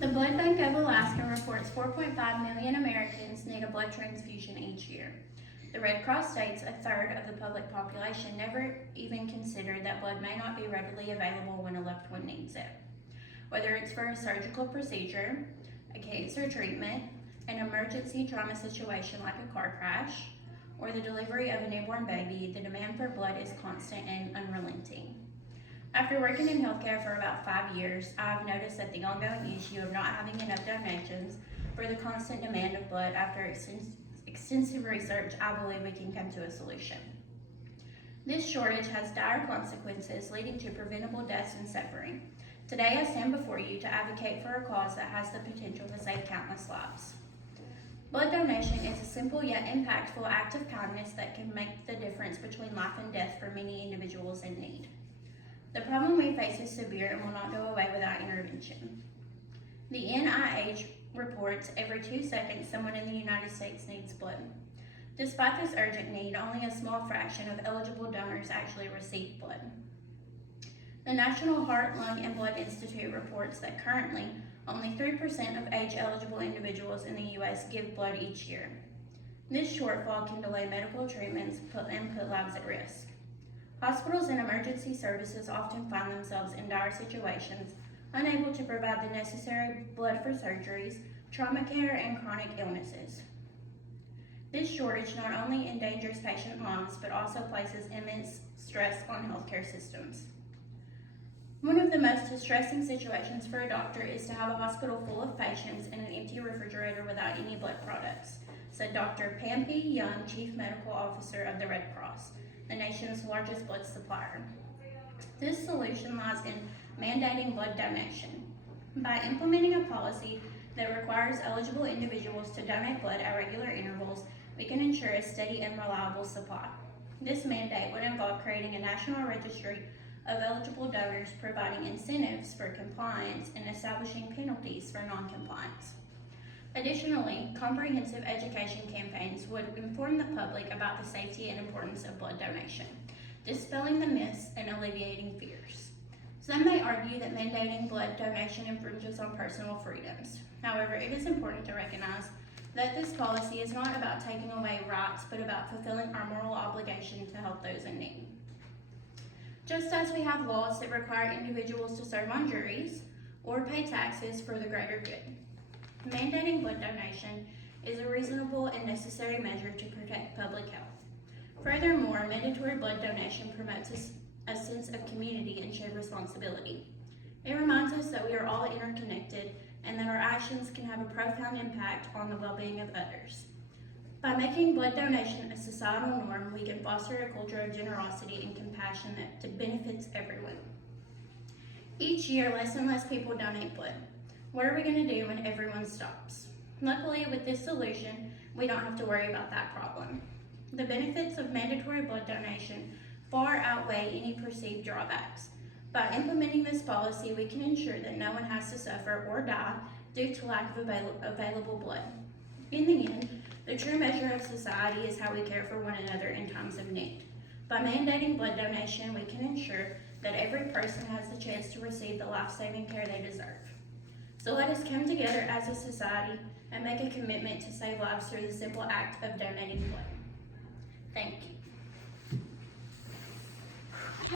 The Blood Bank of Alaska reports 4.5 million Americans need a blood transfusion each year. The Red Cross states a third of the public population never even considered that blood may not be readily available when a loved one needs it. Whether it's for a surgical procedure, a cancer treatment, an emergency trauma situation like a car crash, or the delivery of a newborn baby, the demand for blood is constant and unrelenting. After working in healthcare for about 5 years, I have noticed that the ongoing issue of not having enough donations for the constant demand of blood. After extensive research, I believe we can come to a solution. This shortage has dire consequences, leading to preventable deaths and suffering. Today, I stand before you to advocate for a cause that has the potential to save countless lives. Blood donation is a simple yet impactful act of kindness that can make the difference between life and death for many individuals in need. The problem we face is severe and will not go away without intervention. The NIH reports every 2 seconds someone in the United States needs blood. Despite this urgent need, only a small fraction of eligible donors actually receive blood. The National Heart, Lung, and Blood Institute reports that currently only 3% of age-eligible individuals in the U.S. give blood each year. This shortfall can delay medical treatments and put lives at risk. Hospitals and emergency services often find themselves in dire situations, unable to provide the necessary blood for surgeries, trauma care, and chronic illnesses. This shortage not only endangers patient lives, but also places immense stress on healthcare systems. One of the most distressing situations for a doctor is to have a hospital full of patients and an empty refrigerator without any blood products, said Dr. Pampi Young, Chief Medical Officer of the Red Cross, the nation's largest blood supplier. This solution lies in mandating blood donation. By implementing a policy that requires eligible individuals to donate blood at regular intervals, we can ensure a steady and reliable supply. This mandate would involve creating a national registry of eligible donors, providing incentives for compliance, and establishing penalties for non-compliance. Additionally, comprehensive education campaigns would inform the public about the safety and importance of blood donation, dispelling the myths and alleviating fears. Some may argue that mandating blood donation infringes on personal freedoms. However, it is important to recognize that this policy is not about taking away rights, but about fulfilling our moral obligation to help those in need. Just as we have laws that require individuals to serve on juries or pay taxes for the greater good, mandating blood donation is a reasonable and necessary measure to protect public health. Furthermore, mandatory blood donation promotes a sense of community and shared responsibility. It reminds us that we are all interconnected and that our actions can have a profound impact on the well-being of others. By making blood donation a societal norm, we can foster a culture of generosity and compassion that benefits everyone. Each year, less and less people donate blood. What are we going to do when everyone stops? Luckily, with this solution, we don't have to worry about that problem. The benefits of mandatory blood donation far outweigh any perceived drawbacks. By implementing this policy, we can ensure that no one has to suffer or die due to lack of available blood. In the end, the true measure of society is how we care for one another in times of need. By mandating blood donation, we can ensure that every person has the chance to receive the life-saving care they deserve. So let us come together as a society and make a commitment to save lives through the simple act of donating blood. Thank you.